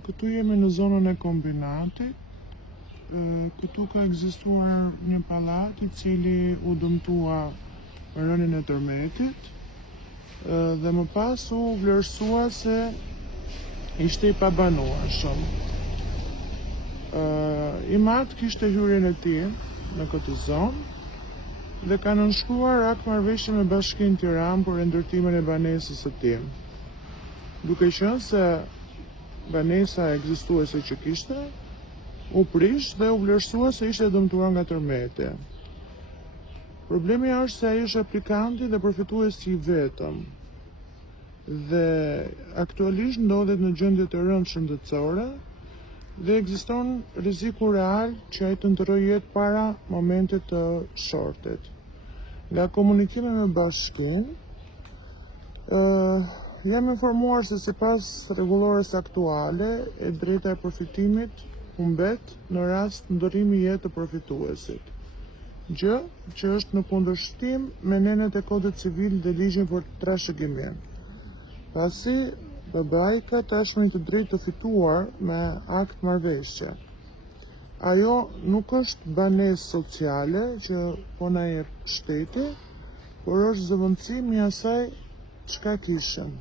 Këtu jemi në zonën e kombinatit. Këtu ka ekzistuar një pallat I cili u dëmtua me rënien e tërmetit dhe më pas u vlerësua se ishte I pabanuarshëm. IMAT kishte hyrjen e tij në këtë zonë dhe ka nënshkruar akt marrëveshje me Bashkinë Tiranë për ndërtimin e banesës së tij. Duke qenë se banesa ekzistuese që kishte, u prish dhe u vlerësua se ishte dëmtuar nga tërmeti. Problemi është se ai është aplikanti dhe përfituesi I vetëm. Dhe aktualisht ndodhet në gjendje të rëndë shëndetësore dhe ekziston rreziku real që ai të ndërrojë jetë para momentit të shortit. Nga komunikime me bashkinë, jam informuar se sipas rregullores aktuale, e drejta e përfitimit humbet në rast ndërrimi I jetë të përfituesit. Gjë që është në kundërshtim me nenet e Kodit Civil dhe ligjin për trashëgimin. Pasi babai ka tashmë të drejtë të fituar me akt marrëveshje. Ajo nuk është banesë sociale që po na jep shteti, por është zëvendësim I asaj çka kishim.